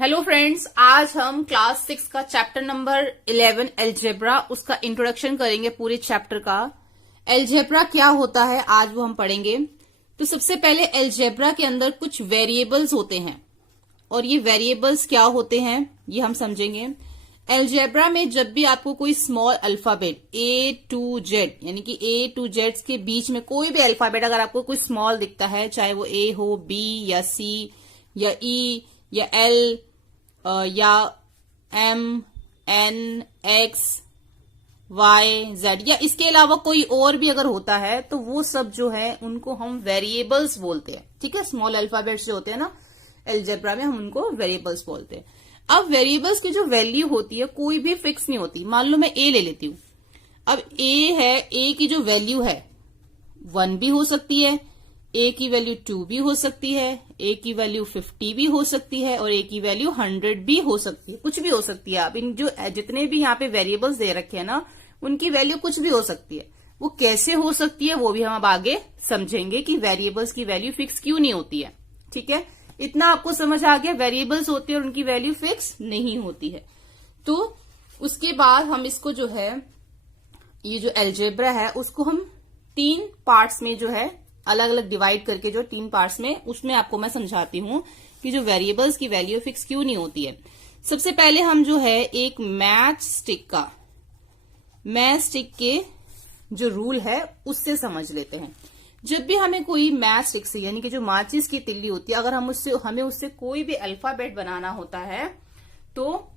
Hello friends, आज हम class 6 का चैप्टर नंबर 11 अलजेब्रा उसका इंट्रोडक्शन करेंगे। पूरे चैप्टर का अलजेब्रा क्या होता है आज वो हम पढ़ेंगे। तो सबसे पहले अलजेब्रा के अंदर कुछ वेरिएबल्स होते हैं और ये वेरिएबल्स क्या होते हैं ये हम समझेंगे। अलजेब्रा में जब भी आपको कोई small alphabet A to Z यानी कि A to Z के बीच में कोई भी अल्फाबेट अगर आपको कोई स्मॉल दिखता है, चाहे वो A हो, B या C या E या L या M, N, X, Y, Z या इसके अलावा कोई और भी अगर होता है तो वो सब जो है उनको हम वेरिएबल्स बोलते हैं। ठीक है, स्मॉल अल्फाबेट्स जो होते हैं ना अलजेब्रा में हम उनको वेरिएबल्स बोलते हैं। अब वेरिएबल्स की जो वैल्यू होती है कोई भी फिक्स नहीं होती। मान लो मैं A ले लेती हूं। अब A है, A की जो वैल्यू है 1 भी हो सकती है, A की वैल्यू 2 भी हो सकती है, A की वैल्यू 50 भी हो सकती है और A की वैल्यू 100 भी हो सकती है। कुछ भी हो सकती है। आप इन जो जितने भी यहाँ पे वेरिएबल्स दे रखे हैं ना उनकी वैल्यू कुछ भी हो सकती है। वो कैसे हो सकती है वो भी हम अब आगे समझेंगे कि वेरिएबल्स की वैल्यू फिक्स क्यों नहीं होती है। ठीक है, इतना आपको समझ आ गया। वेरिएबल्स होती है और उनकी वैल्यू फिक्स नहीं होती है। तो उसके बाद हम इसको जो है ये जो अलजेब्रा है उसको हम 3 पार्ट्स में जो है अलग अलग डिवाइड करके जो 3 पार्ट्स में उसमें आपको मैं समझाती हूं कि जो वेरिएबल्स की वैल्यू फिक्स क्यों नहीं होती है। सबसे पहले हम जो है एक मैच स्टिक के जो रूल है उससे समझ लेते हैं। जब भी हमें कोई मैच स्टिक से यानी कि जो माचिस की तिल्ली होती है अगर हमें उससे कोई भी अल्फाबेट बनाना होता है तो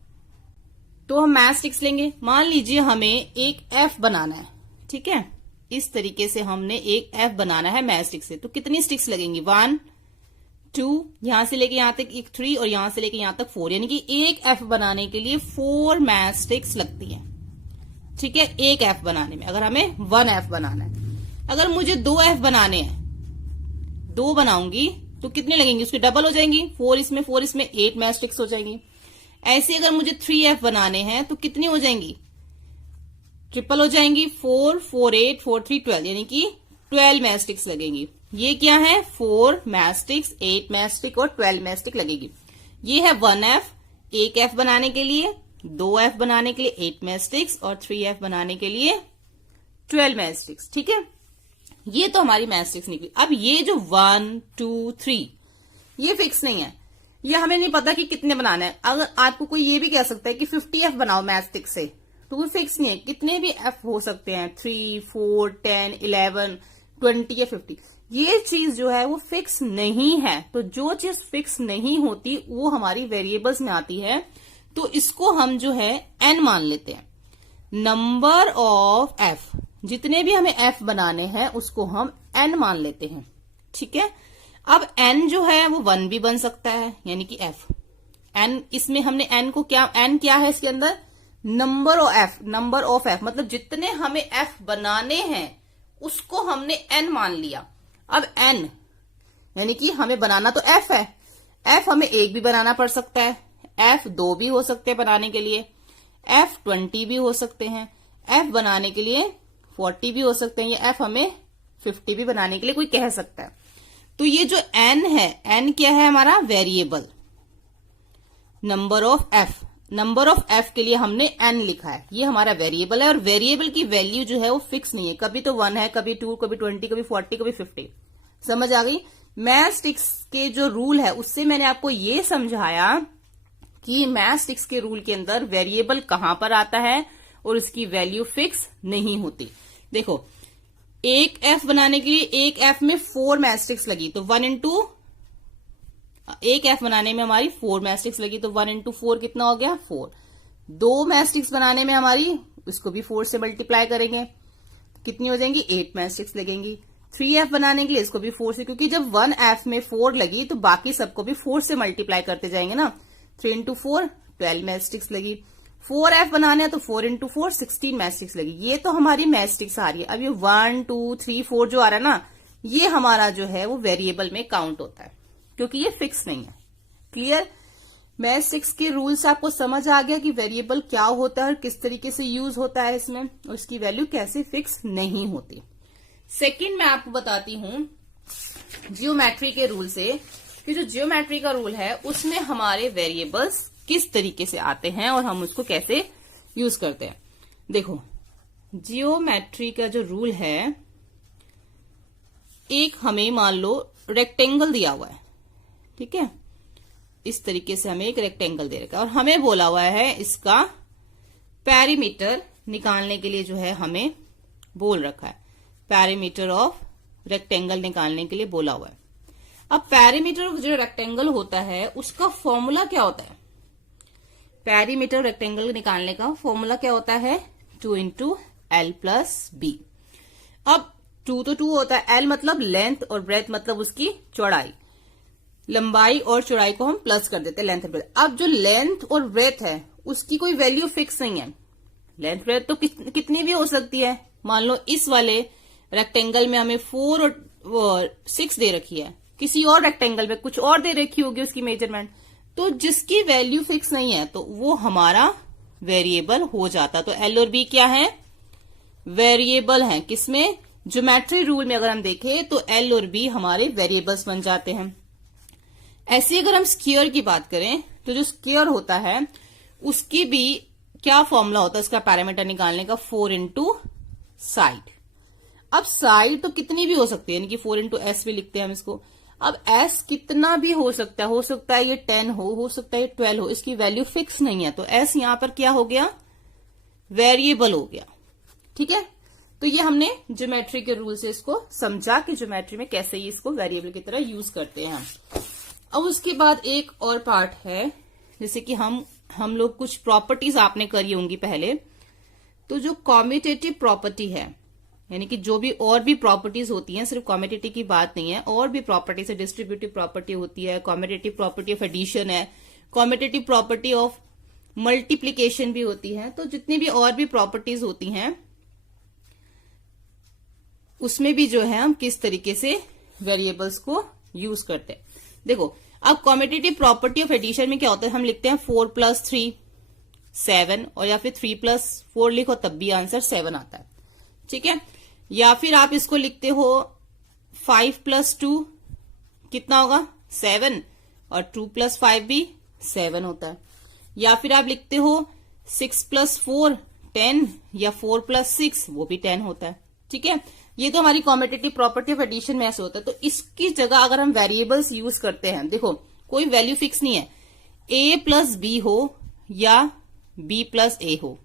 हम मैच स्टिक्स लेंगे। मान लीजिए हमें एक F बनाना है। ठीक है, इस तरीके से हमने एक F बनाना है मैच स्टिक से। तो कितनी स्टिक्स लगेंगी? 1 2 यहां से लेके यहां तक एक 3 और यहां से लेके यहां तक 4 यानी कि एक F बनाने के लिए 4 मैच स्टिक्स लगती है। ठीक है, एक F बनाने में अगर हमें 1 F बनाना है। अगर मुझे 2 F बनाने हैं, 2 बनाऊंगी तो कितने लगेंगी? उसकी डबल हो जाएंगी, 4 इसमें 8 मैच स्टिक्स हो जाएंगी। ऐसे अगर मुझे 3 F बनाने हैं तो कितनी हो जाएंगी? ट्रिपल हो जाएंगी, 4 4 8 4 3 12 यानी कि 12 मैच स्टिक्स लगेंगी। ये क्या है? 4 मैच स्टिक्स, 8 मैच स्टिक और 12 मैच स्टिक लगेगी। ये है 1 F, एक F बनाने के लिए, 2 F बनाने के लिए 8 मैच स्टिक्स और 3 F बनाने के लिए 12 मैच स्टिक्स। ठीक है, ये तो हमारी मैच स्टिक्स निकली। अब ये जो 1 2 3 ये फिक्स नहीं है। ये हमें नहीं पता कि कितने बनाना है। अगर आपको कोई ये भी कह सकता है कि 50 F बनाओ मैच स्टिक से, तो वो फिक्स नहीं है। कितने भी F हो सकते हैं, 3 4 10 11 20 या 50। ये चीज जो है वो फिक्स नहीं है। तो जो चीज फिक्स नहीं होती वो हमारी वेरिएबल्स में आती है। तो इसको हम जो है n मान लेते हैं। नंबर ऑफ F, जितने भी हमें F बनाने हैं उसको हम n मान लेते हैं। ठीक है, अब n जो है वो 1 भी बन सकता है यानी कि F n, इसमें हमने n को क्या, n क्या है इसके अंदर? नंबर ऑफ F मतलब जितने हमें F बनाने हैं उसको हमने n मान लिया। अब n यानी कि हमें बनाना तो F है। F हमें 1 भी बनाना पड़ सकता है, F 2 भी हो सकते हैं बनाने के लिए, F 20 भी हो सकते हैं, F बनाने के लिए 40 भी हो सकते हैं, या F हमें 50 भी बनाने के लिए कोई कह सकता है। तो ये जो n है, n क्या है? हमारा variable number of F। Number of F के लिए हमने n लिखा है, ये हमारा वेरिएबल है। और वेरिएबल की वैल्यू जो है वो फिक्स नहीं है। कभी तो 1 है, कभी 2, कभी 20, कभी 40, कभी 50। समझ आ गई? मैच स्टिक्स के जो रूल है उससे मैंने आपको ये समझाया कि मैच स्टिक्स के रूल के अंदर वेरिएबल कहां पर आता है और उसकी वैल्यू फिक्स नहीं होती। देखो, एक F बनाने के लिए एक F में 4 मैच स्टिक्स लगी तो 1 इंटू एक F बनाने में हमारी 4 मैच स्टिक्स लगी तो 1 इंटू 4 कितना हो गया? 4। 2 मैच स्टिक्स बनाने में हमारी इसको भी 4 से मल्टीप्लाई करेंगे तो कितनी हो जाएंगी? 8 मैच स्टिक्स लगेंगी। 3 F बनाने के लिए इसको भी 4 से, क्योंकि जब 1 F में 4 लगी तो बाकी सबको भी 4 से मल्टीप्लाई करते जाएंगे ना। 3 इंटू 4 12 मैच स्टिक्स लगी। 4 F बनाने हैं तो 4 इंटू 4 16 मैच स्टिक्स लगी। ये तो हमारी मैच स्टिक्स आ रही है। अब ये 1 2 3 4 जो आ रहा है ना, ये हमारा जो है वो वेरिएबल में काउंट होता है क्योंकि ये फिक्स नहीं है। क्लियर? मैच स्टिक्स के रूल्स आपको समझ आ गया कि वेरिएबल क्या होता है और किस तरीके से यूज होता है इसमें, और इसकी वैल्यू कैसे फिक्स नहीं होती। सेकंड मैं आपको बताती हूं जियोमेट्री के रूल से कि जो जियोमेट्री का रूल है उसमें हमारे वेरिएबल्स किस तरीके से आते हैं और हम उसको कैसे यूज करते हैं। देखो, जियोमेट्री का जो रूल है, एक हमें मान लो रेक्टेंगल दिया हुआ है, ठीक है, इस तरीके से हमें एक रेक्टेंगल दे रखा है और हमें बोला हुआ है इसका पेरीमीटर निकालने के लिए जो है हमें बोल रखा है, पेरीमीटर ऑफ रेक्टेंगल निकालने के लिए बोला हुआ है। अब पेरीमीटर ऑफ जो रेक्टेंगल होता है उसका फॉर्मूला क्या होता है? पेरीमीटर रेक्टेंगल निकालने का फॉर्मूला क्या होता है? 2 इंटू एल प्लस बी। अब 2 तो 2 होता है, एल मतलब लेंथ और ब्रेथ मतलब उसकी चौड़ाई, लंबाई और चौड़ाई को हम प्लस कर देते हैं, लेंथ और ब्रेथ। अब जो लेंथ और ब्रेथ है उसकी कोई वैल्यू फिक्स नहीं है, लेंथ ब्रेथ तो कितनी भी हो सकती है। मान लो इस वाले रेक्टेंगल में हमें 4 और 6 दे रखी है, किसी और रेक्टेंगल में कुछ और दे रखी होगी उसकी मेजरमेंट, तो जिसकी वैल्यू फिक्स नहीं है तो वो हमारा वेरिएबल हो जाता। तो एल और बी क्या है? वेरिएबल हैं। किसमें? ज्योमेट्री रूल में अगर हम देखें तो एल और बी हमारे वेरिएबल्स बन जाते हैं। ऐसे अगर हम स्क्वायर की बात करें तो जो स्क्वायर होता है उसकी भी क्या फॉर्मूला होता है उसका पैरामीटर निकालने का? 4 इंटू साइड। अब साइड तो कितनी भी हो सकती है, यानी कि 4 इंटू एस भी लिखते हैं हम इसको। अब एस कितना भी हो सकता है ये 10 हो सकता है ये 12 हो, इसकी वैल्यू फिक्स नहीं है। तो एस यहां पर क्या हो गया? वेरिएबल हो गया, ठीक है। तो ये हमने ज्योमेट्री के रूल से इसको समझा कि ज्योमेट्री में कैसे ही इसको वेरिएबल की तरह यूज करते हैं हम। अब उसके बाद एक और पार्ट है, जैसे कि हम लोग कुछ प्रॉपर्टीज आपने करी होंगी पहले, तो जो कॉम्यूटेटिव प्रॉपर्टी है, यानी कि जो भी और भी प्रॉपर्टीज होती हैं, सिर्फ कॉम्यूटेटिव की बात नहीं है, और भी प्रॉपर्टीज है, डिस्ट्रीब्यूटिव प्रॉपर्टी होती है, कॉम्यूटेटिव प्रॉपर्टी ऑफ एडिशन है, कॉम्यूटेटिव प्रॉपर्टी ऑफ मल्टीप्लीकेशन भी होती है। तो जितनी भी और भी प्रॉपर्टीज होती हैं उसमें भी जो है हम किस तरीके से वेरिएबल्स को यूज करते हैं। देखो, अब कॉम्यूटेटिव प्रॉपर्टी ऑफ एडिशन में क्या होता है, हम लिखते हैं 4 + 3 7, और या फिर 3 + 4 लिखो तब भी आंसर 7 आता है, ठीक है। या फिर आप इसको लिखते हो 5 + 2 कितना होगा? 7, और 2 + 5 भी 7 होता है। या फिर आप लिखते हो 6 + 4 10, या 4 + 6 वो भी 10 होता है, ठीक है। ये तो हमारी कॉम्यूटेटिव प्रॉपर्टी ऑफ एडिशन में ऐसे होता है। तो इसकी जगह अगर हम वेरिएबल्स यूज करते हैं, देखो कोई वैल्यू फिक्स नहीं है, a + b हो या b + a हो,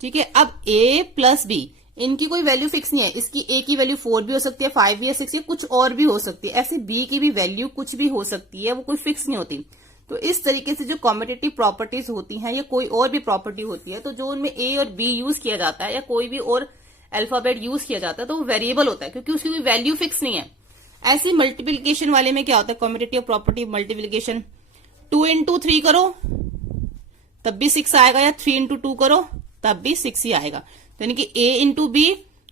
ठीक है। अब a + b इनकी कोई वैल्यू फिक्स नहीं है, इसकी a की वैल्यू 4 भी हो सकती है, 5 भी है, 6 या कुछ और भी हो सकती है। ऐसे b की भी वैल्यू कुछ भी हो सकती है, वो कोई फिक्स नहीं होती। तो इस तरीके से जो कॉम्यूटेटिव प्रॉपर्टीज होती हैं या कोई और भी प्रॉपर्टी होती है, तो जो उनमें a और b यूज किया जाता है या कोई भी और अल्फाबेट यूज किया जाता है तो वो वेरिएबल होता है, क्योंकि उसकी कोई वैल्यू फिक्स नहीं है। ऐसी मल्टीप्लिकेशन वाले में क्या होता है, कॉम्यूटेटिव प्रॉपर्टी मल्टीप्लिकेशन, 2 इंटू 3 करो तब भी 6 आएगा, या 3 इंटू 2 करो तब भी 6 ही आएगा। तो यानी कि a इंटू बी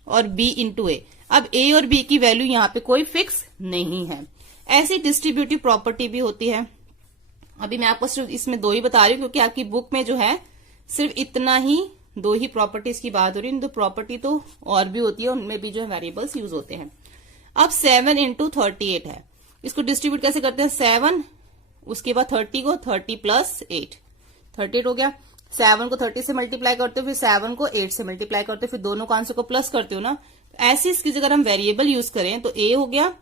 और b इंटू ए। अब a और b की वैल्यू यहाँ पे कोई फिक्स नहीं है। ऐसी डिस्ट्रीब्यूटिव प्रॉपर्टी भी होती है। अभी मैं आपको सिर्फ इसमें 2 ही बता रही हूँ, क्योंकि आपकी बुक में जो है सिर्फ इतना ही 2 ही प्रॉपर्टीज की बात हो रही है। तो प्रॉपर्टी तो और भी होती है, उनमें भी जो है वेरिएबल्स यूज होते हैं। अब 7 इंटू 38 है, इसको डिस्ट्रीब्यूट कैसे करते हैं? 7, उसके बाद 30 को 30 + 8, 38 हो गया। 7 को 30 से मल्टीप्लाई करते हो, फिर 7 को 8 से मल्टीप्लाई करते हो, फिर दोनों का आंसर को प्लस करते हो ना। ऐसे इसकी जगह हम वेरिएबल यूज करें तो a हो गया,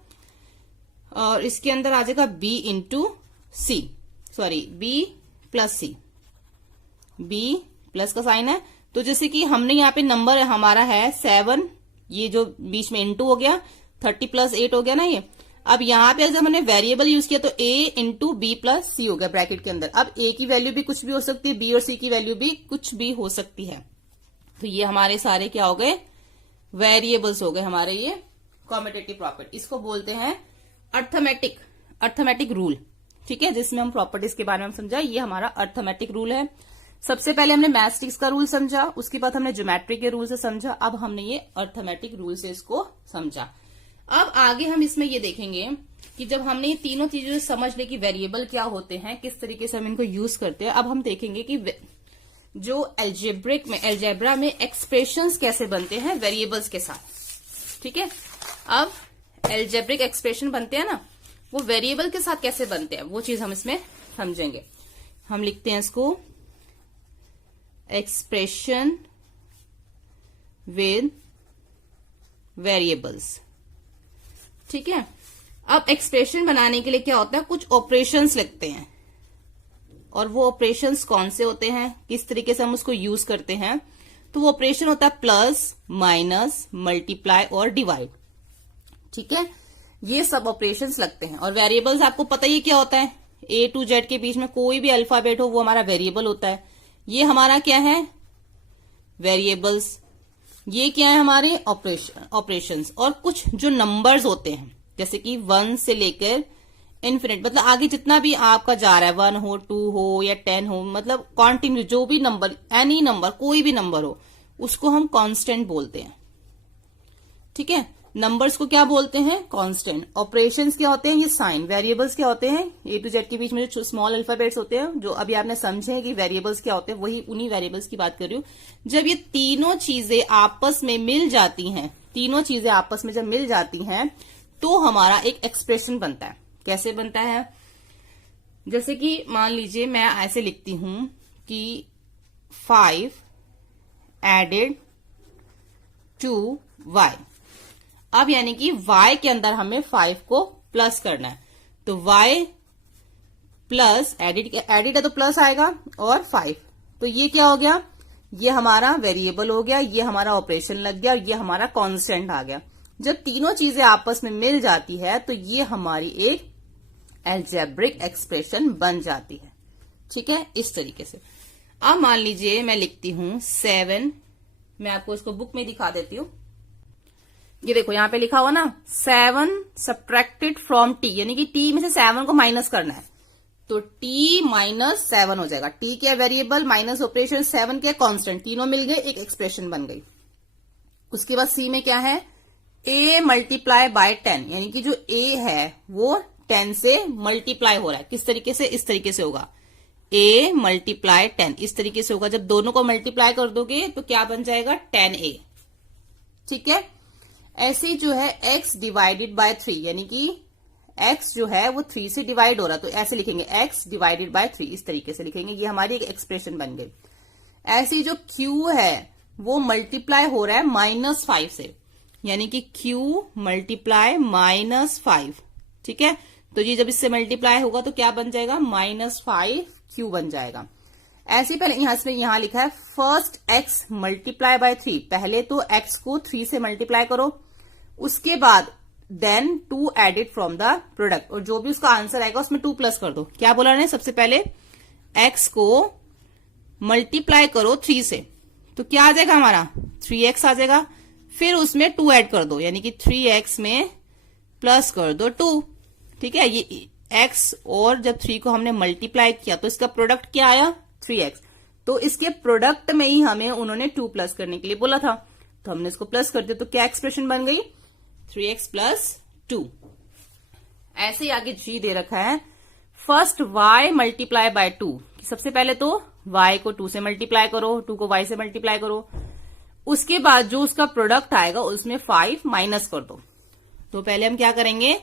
और इसके अंदर आ जाएगा b into C, sorry b + c, b plus का साइन है। तो जैसे कि हमने यहाँ पे नंबर हमारा है 7, ये जो बीच में इंटू हो गया, 30 + 8 हो गया ना ये। अब यहाँ पे जब हमने वेरिएबल यूज किया तो a इंटू b + c हो गया ब्रैकेट के अंदर। अब a की वैल्यू भी कुछ भी हो सकती है, b और c की वैल्यू भी कुछ भी हो सकती है। तो ये हमारे सारे क्या हो गए? वेरिएबल्स हो गए हमारे ये कॉम्यूटेटिव प्रॉपर्टी। इसको बोलते हैं अर्थमेटिक रूल, ठीक है, जिसमें हम प्रॉपर्टीज के बारे में समझा। ये हमारा अर्थमेटिक रूल है। सबसे पहले हमने मैथमेटिक्स का रूल समझा, उसके बाद हमने ज्योमेट्री के रूल से समझा, अब हमने ये अर्थमेटिक रूल से इसको समझा। अब आगे हम इसमें ये देखेंगे कि जब हमने ये तीनों चीजें समझ ली कि वेरिएबल क्या होते हैं, किस तरीके से हम इनको यूज करते हैं, अब हम देखेंगे कि जो एल्जेब्रा में एक्सप्रेशंस कैसे बनते हैं वेरिएबल्स के साथ, ठीक है। अब एल्जेब्रिक एक्सप्रेशन बनते हैं ना, वो वेरिएबल के साथ कैसे बनते हैं वो चीज हम इसमें समझेंगे। हम लिखते हैं इसको एक्सप्रेशन विद वेरिएबल्स। ठीक है, अब एक्सप्रेशन बनाने के लिए क्या होता है, कुछ ऑपरेशंस लिखते हैं, और वो ऑपरेशंस कौन से होते हैं, किस तरीके से हम उसको यूज करते हैं। तो वो ऑपरेशन होता है प्लस, माइनस, मल्टीप्लाई और डिवाइड। ठीक है, ये सब ऑपरेशंस लगते हैं। और वेरिएबल्स आपको पता ही क्या होता है, ए टू जेड के बीच में कोई भी अल्फाबेट हो वो हमारा वेरिएबल होता है। ये हमारा क्या है, वेरिएबल्स। ये क्या है, हमारे ऑपरेशंस। और कुछ जो नंबर्स होते हैं, जैसे कि 1 से लेकर इन्फिनिट, मतलब आगे जितना भी आपका जा रहा है, 1 हो, 2 हो या 10 हो, मतलब कॉन्टिन्यू जो भी नंबर, एनी नंबर, कोई भी नंबर हो, उसको हम कांस्टेंट बोलते हैं। ठीक है, नंबर्स को क्या बोलते हैं, कांस्टेंट। ऑपरेशंस क्या होते हैं, ये साइन। वेरिएबल्स क्या होते हैं, ए टू जेड के बीच में जो स्मॉल अल्फाबेट्स होते हैं, जो अभी आपने समझे कि वेरिएबल्स क्या होते हैं, वही उन्हीं वेरिएबल्स की बात कर रही हूं। जब ये तीनों चीजें आपस में मिल जाती हैं, तीनों चीजें आपस में जब मिल जाती हैं, तो हमारा एक एक्सप्रेशन बनता है। कैसे बनता है, जैसे कि मान लीजिए मैं ऐसे लिखती हूं कि 5 एडेड टू y। अब यानी कि y के अंदर हमें 5 को प्लस करना है, तो y प्लस एडिड है तो प्लस आएगा, और 5, तो ये क्या हो गया, ये हमारा वेरिएबल हो गया, ये हमारा ऑपरेशन लग गया, और ये हमारा कांस्टेंट आ गया। जब तीनों चीजें आपस में मिल जाती है तो ये हमारी एक अलजेब्रिक एक्सप्रेशन बन जाती है। ठीक है, इस तरीके से। अब मान लीजिए मैं लिखती हूं 7, मैं आपको इसको बुक में दिखा देती हूं। ये देखो यहां पे लिखा हुआ ना, 7 सब्ट्रैक्टेड फ्रॉम t, यानी कि t में से 7 को माइनस करना है, तो t माइनस 7 हो जाएगा। t क्या वेरिएबल, माइनस ऑपरेशन, 7 क्या कांस्टेंट, तीनों मिल गए, एक एक्सप्रेशन बन गई। उसके बाद c में क्या है, a मल्टीप्लाई बाय 10, यानी कि जो a है वो 10 से मल्टीप्लाई हो रहा है। किस तरीके से, इस तरीके से होगा, a मल्टीप्लाई 10, इस तरीके से होगा। जब दोनों को मल्टीप्लाई कर दोगे तो क्या बन जाएगा, 10a। ठीक है, ऐसे जो है x डिवाइडेड बाय 3, यानी कि x जो है वो 3 से डिवाइड हो रहा है, तो ऐसे लिखेंगे x डिवाइडेड बाय 3, इस तरीके से लिखेंगे, ये हमारी एक एक्सप्रेशन बन गई। ऐसे जो q है वो मल्टीप्लाई हो रहा है -5 से, यानी कि q मल्टीप्लाई -5। ठीक है, तो ये जब इससे मल्टीप्लाई होगा तो क्या बन जाएगा, -5q बन जाएगा। ऐसे पहले यहां लिखा है फर्स्ट x मल्टीप्लाई बाय 3, पहले तो x को 3 से मल्टीप्लाई करो, उसके बाद then 2 added from the product, और जो भी उसका आंसर आएगा उसमें 2 प्लस कर दो। क्या बोला है, सबसे पहले x को मल्टीप्लाई करो 3 से, तो क्या आ जाएगा हमारा, 3x आ जाएगा। फिर उसमें 2 ऐड कर दो, यानी कि 3x में प्लस कर दो 2। ठीक है, ये x, और जब 3 को हमने मल्टीप्लाई किया तो इसका प्रोडक्ट क्या आया, 3x, तो इसके प्रोडक्ट में ही हमें उन्होंने 2 प्लस करने के लिए बोला था, तो हमने इसको प्लस कर दिया, तो क्या एक्सप्रेशन बन गई, 3x प्लस 2। ऐसे ही आगे g दे रखा है, फर्स्ट y मल्टीप्लाई बाय 2, सबसे पहले तो y को 2 से मल्टीप्लाई करो, 2 को y से मल्टीप्लाई करो, उसके बाद जो उसका प्रोडक्ट आएगा उसमें 5 माइनस कर दो। तो पहले हम क्या करेंगे,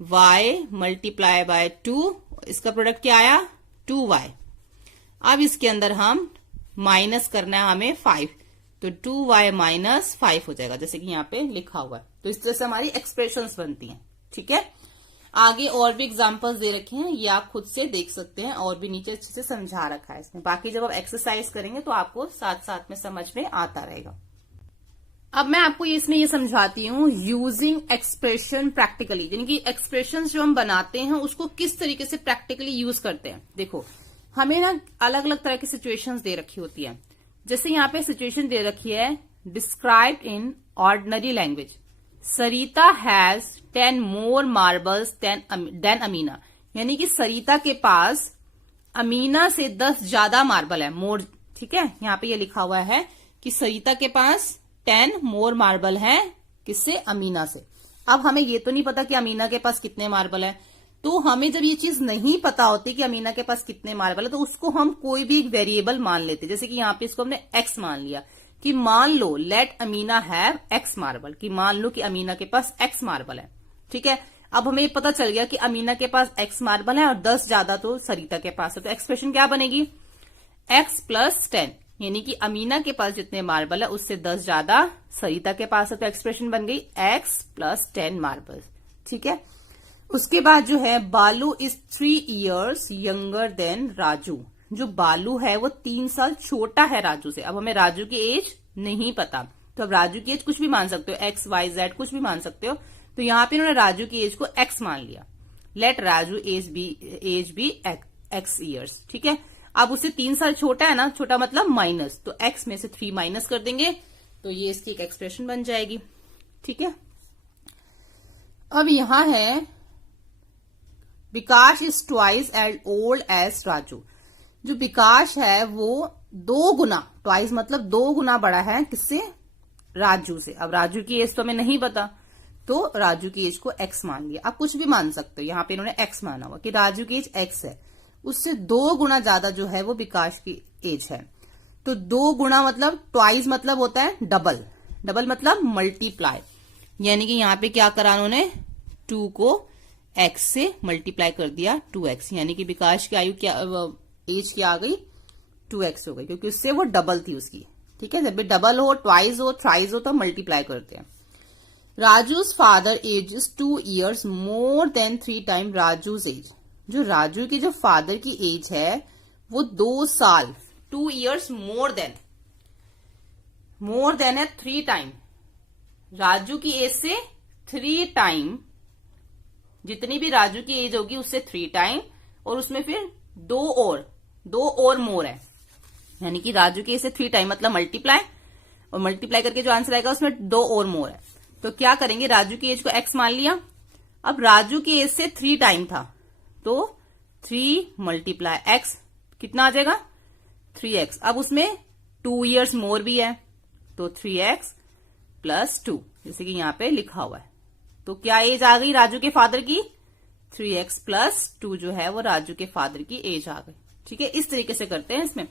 y मल्टीप्लाई बाय 2, इसका प्रोडक्ट क्या आया, 2y। अब इसके अंदर हम माइनस करना है हमें 5, तो 2y माइनस 5 हो जाएगा, जैसे कि यहाँ पे लिखा हुआ है। तो इस तरह से हमारी एक्सप्रेशंस बनती हैं। ठीक है, आगे और भी एग्जांपल्स दे रखे हैं, ये आप खुद से देख सकते हैं, और भी नीचे अच्छे से समझा रखा है इसमें। बाकी जब आप एक्सरसाइज करेंगे तो आपको साथ साथ में समझ में आता रहेगा। अब मैं आपको इसमें ये समझाती हूँ यूजिंग एक्सप्रेशन प्रैक्टिकली, यानी कि एक्सप्रेशंस जो हम बनाते हैं उसको किस तरीके से प्रैक्टिकली यूज करते हैं। देखो, हमें ना अलग अलग तरह की सिचुएशंस दे रखी होती है। जैसे यहाँ पे सिचुएशन दे रखी है, describe in ordinary language, Sarita has 10 more marbles than Amina, यानी कि सरिता के पास अमीना से 10 ज्यादा मार्बल है, मोर। ठीक है, यहाँ पे ये लिखा हुआ है कि सरिता के पास 10 मोर मार्बल है, किससे, अमीना से। अब हमें ये तो नहीं पता कि अमीना के पास कितने मार्बल है, तो हमें जब ये चीज नहीं पता होती कि अमीना के पास कितने मार्बल है, तो उसको हम कोई भी एक वेरिएबल मान लेते। जैसे कि यहाँ पे इसको हमने x मान लिया, कि मान लो let Amina have x marble, कि मान लो कि अमीना के पास x मार्बल है। ठीक है, अब हमें पता चल गया कि अमीना के पास x मार्बल है और 10 ज्यादा तो सरिता के पास है, तो एक्सप्रेशन क्या बनेगी, x + 10, यानी कि अमीना के पास जितने मार्बल है उससे 10 ज्यादा सरिता के पास है, तो एक्सप्रेशन बन गई x + 10 मार्बल। ठीक है, उसके बाद जो है बालू is 3 years younger than Raju, जो बालू है वो 3 साल छोटा है राजू से। अब हमें राजू की एज नहीं पता, तो अब राजू की एज कुछ भी मान सकते हो, x y z कुछ भी मान सकते हो, तो यहां पे इन्होंने राजू की एज को x मान लिया। Let Raju age be x years। ठीक है, अब उससे 3 साल छोटा है ना, छोटा मतलब माइनस, तो x में से 3 माइनस कर देंगे, तो ये इसकी एक एक्सप्रेशन बन जाएगी। ठीक है, अब यहां है Vikas is twice as old as Raju, जो विकास है वो 2 गुना, ट्वाइस मतलब 2 गुना बड़ा है किससे, राजू से। अब राजू की एज तो हमें नहीं पता, तो राजू की एज को x मान लिया। आप कुछ भी मान सकते हो, यहां पे इन्होंने x माना हुआ कि राजू की एज x है, उससे 2 गुना ज्यादा जो है वो विकास की एज है। तो 2 गुना मतलब ट्वाइस मतलब होता है डबल, डबल मतलब मल्टीप्लाई, यानी कि यहां पे क्या करा उन्होंने, 2 को x से मल्टीप्लाई कर दिया 2x, यानी कि विकास की आयु क्या, एज क्या आ गई, 2x हो गई, क्योंकि उससे वो डबल थी उसकी। ठीक है, जब भी डबल हो, ट्वाइस हो, थ्राइस हो तो मल्टीप्लाई करते हैं। Raju's father age is 2 years more than 3 time Raju's age, जो राजू की जो फादर की एज है वो 2 साल, 2 years मोर देन है 3 टाइम, राजू की एज से 3 टाइम, जितनी भी राजू की एज होगी उससे 3 टाइम, और उसमें फिर 2 और मोर है, यानी कि राजू की एज से 3 टाइम मतलब मल्टीप्लाई, और मल्टीप्लाई करके जो आंसर आएगा उसमें 2 और मोर है। तो क्या करेंगे, राजू की एज को x मान लिया, अब राजू की एज से 3 टाइम था, तो 3 × x कितना आ जाएगा, 3x। अब उसमें 2 years मोर भी है, तो 3x + 2, जैसे कि यहां पे लिखा हुआ है। तो क्या एज आ गई राजू के फादर की, 3x + 2 जो है वो राजू के फादर की एज आ गई। ठीक है, इस तरीके से करते हैं इसमें।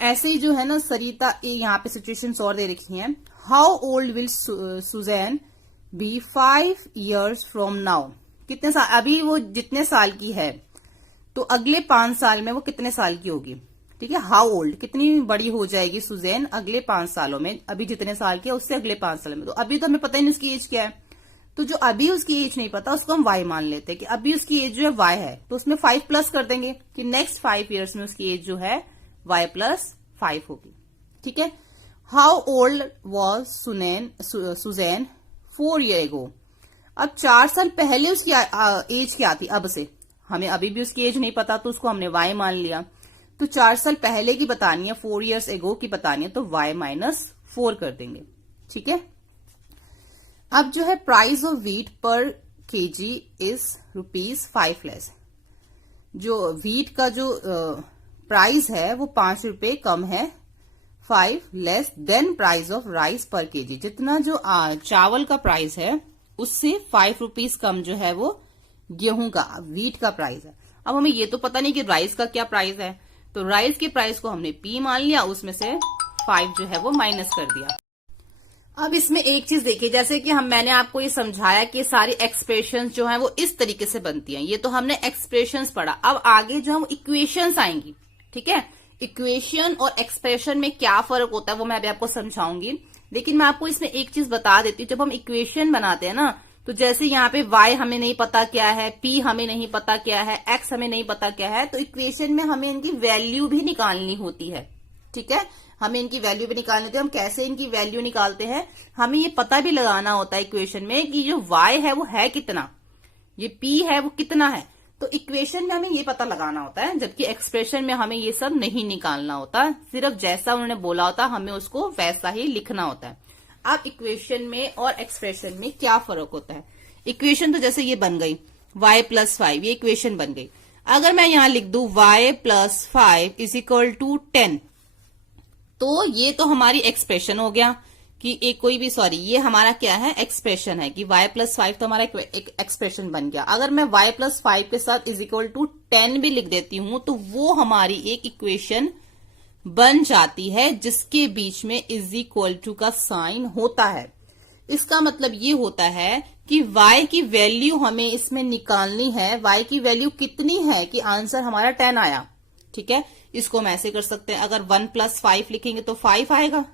ऐसे ही जो है ना सरिता, यहाँ पे सिचुएशंस और दे रखी हैं। How old will Susan be 5 years from now, कितने साल, अभी वो जितने साल की है तो अगले 5 साल में वो कितने साल की होगी। ठीक है, हाउ ओल्ड कितनी बड़ी हो जाएगी सुजैन अगले 5 सालों में, अभी जितने साल की है उससे अगले 5 साल में। तो अभी तो हमें पता ही नहीं उसकी एज क्या है, तो जो अभी उसकी एज नहीं पता उसको हम y मान लेते हैं कि अभी उसकी एज जो है y है, तो उसमें 5 प्लस कर देंगे कि नेक्स्ट 5 years में उसकी एज जो है y + 5 होगी। ठीक है, how old was Susan 4 years ago, अब 4 साल पहले उसकी एज क्या थी, अब से हमें अभी भी उसकी एज नहीं पता, तो उसको हमने y मान लिया। तो 4 साल पहले की बतानी है, 4 years ago की बतानी है, तो y - 4 कर देंगे। ठीक है, अब जो है प्राइस ऑफ व्हीट पर kg इज ₹5 लेस, जो व्हीट का जो प्राइस है वो 5 रुपए कम है, 5 less than price of rice पर kg, जितना जो चावल का प्राइस है उससे 5 रुपीज कम जो है वो गेहूं का, व्हीट का प्राइस है। अब हमें ये तो पता नहीं कि राइस का क्या प्राइस है, तो राइस के प्राइस को हमने P मान लिया, उसमें से 5 जो है वो माइनस कर दिया। अब इसमें एक चीज देखिए, जैसे कि मैंने आपको ये समझाया कि सारी एक्सप्रेशंस जो हैं वो इस तरीके से बनती हैं, ये तो हमने एक्सप्रेशंस पढ़ा। अब आगे जो हम इक्वेशंस आएंगी, ठीक है, इक्वेशन और एक्सप्रेशन में क्या फर्क होता है वो मैं अभी आपको समझाऊंगी, लेकिन मैं आपको इसमें एक चीज बता देती हूँ। जब हम इक्वेशन बनाते हैं ना, तो जैसे यहाँ पे y हमें नहीं पता क्या है, p हमें नहीं पता क्या है, x हमें नहीं पता क्या है, तो इक्वेशन में हमें इनकी वैल्यू भी निकालनी होती है। ठीक है, हमें इनकी वैल्यू भी निकालनी होती है। हम कैसे इनकी वैल्यू निकालते हैं, हमें ये पता भी लगाना होता है इक्वेशन में कि जो y है वो है कितना, ये p है वो कितना है, तो इक्वेशन में हमें ये पता लगाना होता है, जबकि एक्सप्रेशन में हमें ये सब नहीं निकालना होता, सिर्फ जैसा उन्होंने बोला होता हमें उसको वैसा ही लिखना होता है। अब इक्वेशन में और एक्सप्रेशन में क्या फर्क होता है। इक्वेशन तो जैसे ये बन गई y + 5, ये इक्वेशन बन गई। अगर मैं यहां लिख दूं y + 5 = 10, तो ये तो हमारी एक्सप्रेशन हो गया कि एक कोई भी, सॉरी, ये हमारा क्या है, एक्सप्रेशन है कि y + 5 तो हमारा एक एक्सप्रेशन बन गया। अगर मैं y + 5 के साथ = 10 भी लिख देती हूं तो वो हमारी एक इक्वेशन बन जाती है जिसके बीच में = का साइन होता है। इसका मतलब ये होता है कि y की वैल्यू हमें इसमें निकालनी है। y की वैल्यू कितनी है कि आंसर हमारा 10 आया। ठीक है, इसको हम ऐसे कर सकते हैं, अगर 1 + 5 लिखेंगे तो 5 आएगा,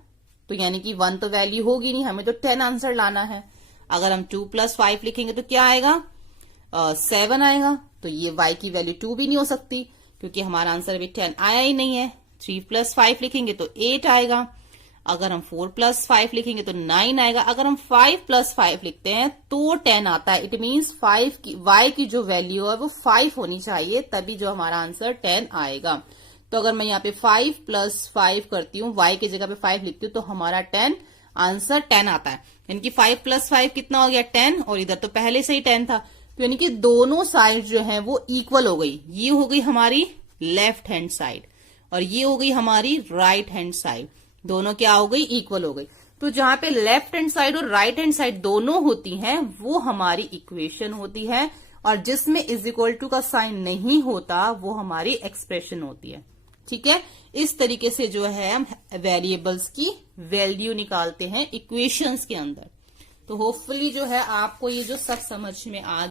तो यानी कि 1 तो वैल्यू होगी नहीं, हमें तो 10 आंसर लाना है। अगर हम 2 + 5 लिखेंगे तो क्या आएगा, 7 आएगा, तो ये y की वैल्यू 2 भी नहीं हो सकती क्योंकि हमारा आंसर अभी 10 आया ही नहीं है। 3 + 5 लिखेंगे तो 8 आएगा, अगर हम 4 + 5 लिखेंगे तो 9 आएगा, अगर हम 5 + 5 लिखते हैं तो 10 आता है। इट मीन्स y की जो वैल्यू है वो 5 होनी चाहिए, तभी जो हमारा आंसर 10 आएगा। तो अगर मैं यहाँ पे 5 + 5 करती हूँ, y की जगह पे 5 लिखती हूँ, तो हमारा आंसर 10 आता है। यानी कि 5 + 5 कितना हो गया, 10, और इधर तो पहले से ही 10 था, तो यानी कि दोनों साइड जो है वो इक्वल हो गई। ये हो गई हमारी लेफ्ट हैंड साइड और ये हो गई हमारी राइट हैंड साइड, दोनों क्या हो गई, इक्वल हो गई। तो जहां पे लेफ्ट हैंड साइड और राइट हैंड साइड दोनों होती हैं वो हमारी इक्वेशन होती है, और जिसमें = का साइन नहीं होता वो हमारी एक्सप्रेशन होती है। ठीक है, इस तरीके से जो है हम वेरिएबल्स की वैल्यू निकालते हैं इक्वेशंस के अंदर। तो होपफुली जो है आपको ये जो सब समझ में आ